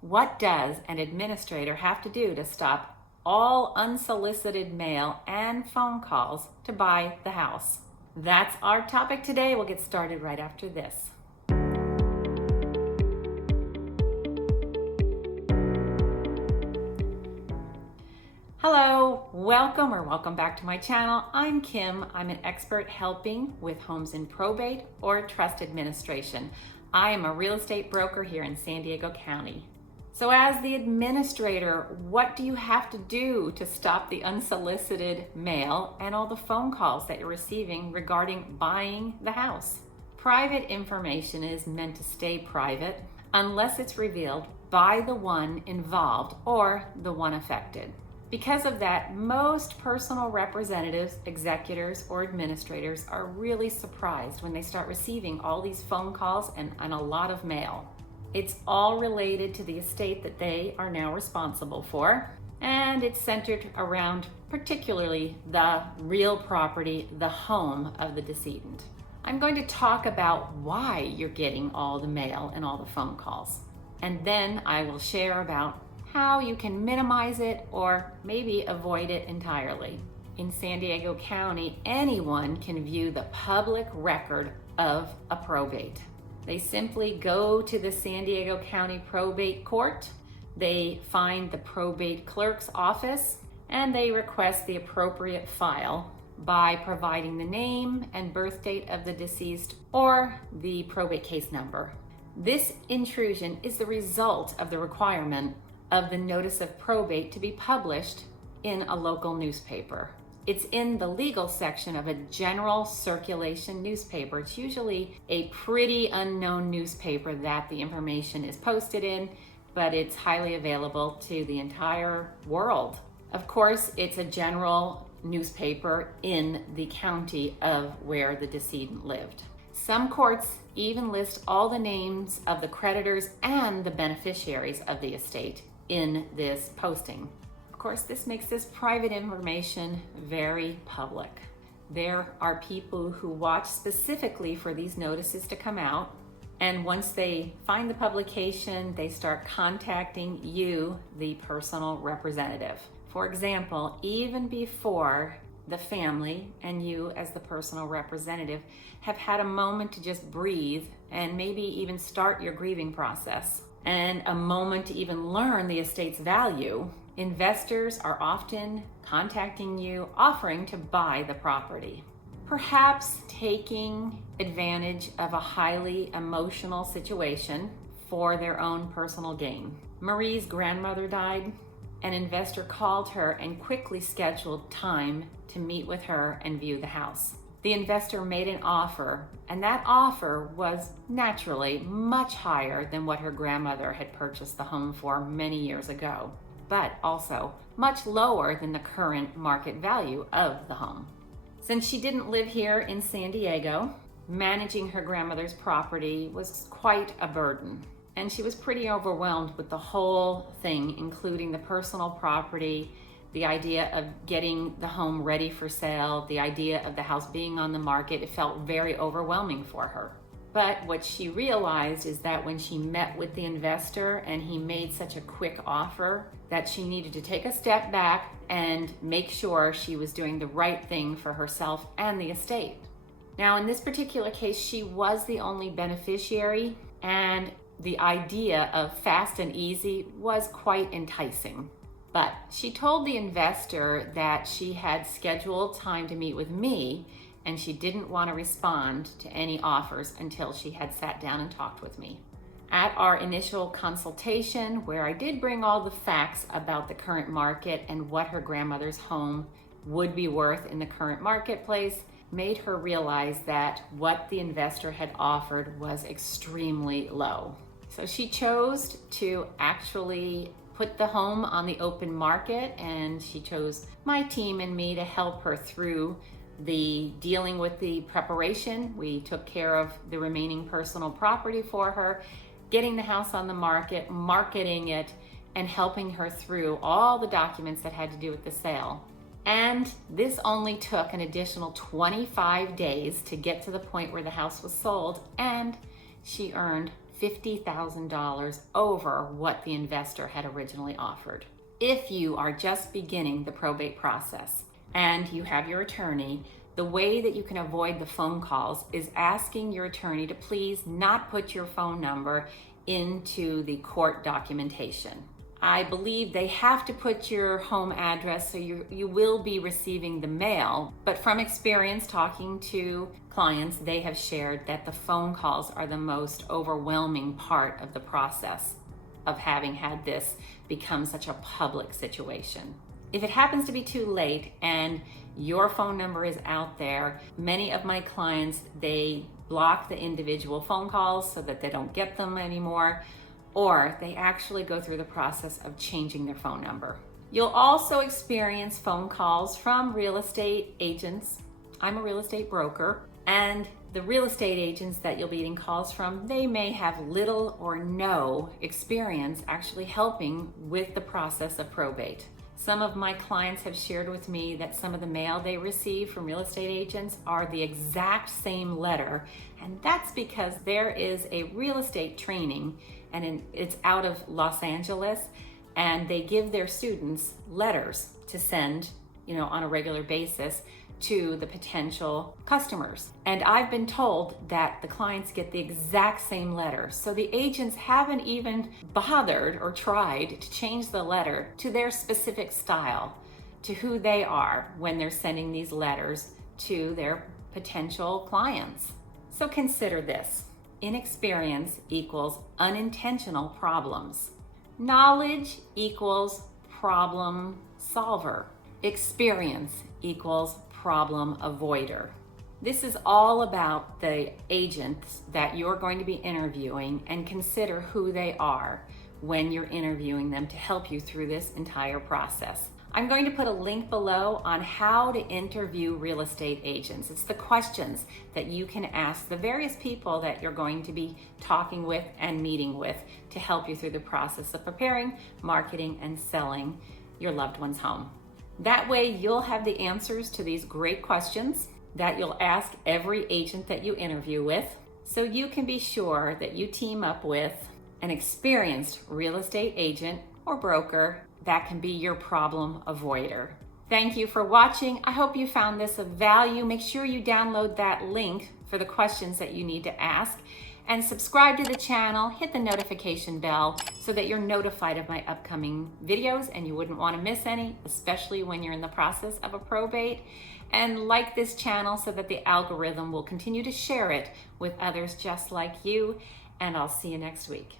What does an administrator have to do to stop all unsolicited mail and phone calls to buy the house? That's our topic today. We'll get started right after this. Hello, welcome back to my channel. I'm Kim. I'm an expert helping with homes in probate or trust administration. I am a real estate broker here in San Diego County. So as the administrator, what do you have to do to stop the unsolicited mail and all the phone calls that you're receiving regarding buying the house? Private information is meant to stay private unless it's revealed by the one involved or the one affected. Because of that, most personal representatives, executors, or administrators are really surprised when they start receiving all these phone calls and a lot of mail. It's all related to the estate that they are now responsible for, and it's centered around particularly the real property, the home of the decedent. I'm going to talk about why you're getting all the mail and all the phone calls, and then I will share about how you can minimize it or maybe avoid it entirely. In San Diego County, anyone can view the public record of a probate. They simply go to the San Diego County Probate Court, they find the probate clerk's office, and they request the appropriate file by providing the name and birth date of the deceased or the probate case number. This intrusion is the result of the requirement of the notice of probate to be published in a local newspaper. It's in the legal section of a general circulation newspaper. It's usually a pretty unknown newspaper that the information is posted in, but it's highly available to the entire world. Of course, it's a general newspaper in the county of where the decedent lived. Some courts even list all the names of the creditors and the beneficiaries of the estate in this posting. Of course, this makes this private information very public. There are people who watch specifically for these notices to come out, and once they find the publication, they start contacting you, the personal representative. For example, even before the family and you as the personal representative have had a moment to just breathe and maybe even start your grieving process and a moment to even learn the estate's value, investors are often contacting you, offering to buy the property, perhaps taking advantage of a highly emotional situation for their own personal gain. Marie's grandmother died. An investor called her and quickly scheduled time to meet with her and view the house. The investor made an offer, and that offer was naturally much higher than what her grandmother had purchased the home for many years ago, but also much lower than the current market value of the home. Since she didn't live here in San Diego, managing her grandmother's property was quite a burden, and she was pretty overwhelmed with the whole thing, including the personal property, the idea of getting the home ready for sale, the idea of the house being on the market. It felt very overwhelming for her. But what she realized is that when she met with the investor and he made such a quick offer, that she needed to take a step back and make sure she was doing the right thing for herself and the estate. Now, in this particular case, she was the only beneficiary, and the idea of fast and easy was quite enticing. But she told the investor that she had scheduled time to meet with me, and she didn't want to respond to any offers until she had sat down and talked with me. At our initial consultation, where I did bring all the facts about the current market and what her grandmother's home would be worth in the current marketplace, made her realize that what the investor had offered was extremely low. So she chose to actually put the home on the open market, and she chose my team and me to help her through the dealing with the preparation. We took care of the remaining personal property for her, getting the house on the market, marketing it, and helping her through all the documents that had to do with the sale. And this only took an additional 25 days to get to the point where the house was sold, and she earned $50,000 over what the investor had originally offered. If you are just beginning the probate process and you have your attorney, the way that you can avoid the phone calls is asking your attorney to please not put your phone number into the court documentation. I believe they have to put your home address, so you will be receiving the mail. But from experience talking to clients, they have shared that the phone calls are the most overwhelming part of the process of having had this become such a public situation. If it happens to be too late and your phone number is out there, many of my clients, they block the individual phone calls so that they don't get them anymore, or they actually go through the process of changing their phone number. You'll also experience phone calls from real estate agents. I'm a real estate broker, and the real estate agents that you'll be getting calls from, they may have little or no experience actually helping with the process of probate. Some of my clients have shared with me that some of the mail they receive from real estate agents are the exact same letter, and that's because there is a real estate training, and it's out of Los Angeles, and they give their students letters to send, on a regular basis to the potential customers. And I've been told that the clients get the exact same letter. So the agents haven't even bothered or tried to change the letter to their specific style, to who they are when they're sending these letters to their potential clients. So consider this. Inexperience equals unintentional problems. Knowledge equals problem solver. Experience equals problem avoider. This is all about the agents that you're going to be interviewing, and consider who they are when you're interviewing them to help you through this entire process. I'm going to put a link below on how to interview real estate agents. It's the questions that you can ask the various people that you're going to be talking with and meeting with to help you through the process of preparing, marketing, and selling your loved one's home. That way you'll have the answers to these great questions that you'll ask every agent that you interview with, so you can be sure that you team up with an experienced real estate agent or broker that can be your problem avoider. Thank you for watching. I hope you found this of value. Make sure you download that link for the questions that you need to ask, and subscribe to the channel, hit the notification bell so that you're notified of my upcoming videos and you wouldn't want to miss any, especially when you're in the process of a probate. And like this channel so that the algorithm will continue to share it with others just like you. And I'll see you next week.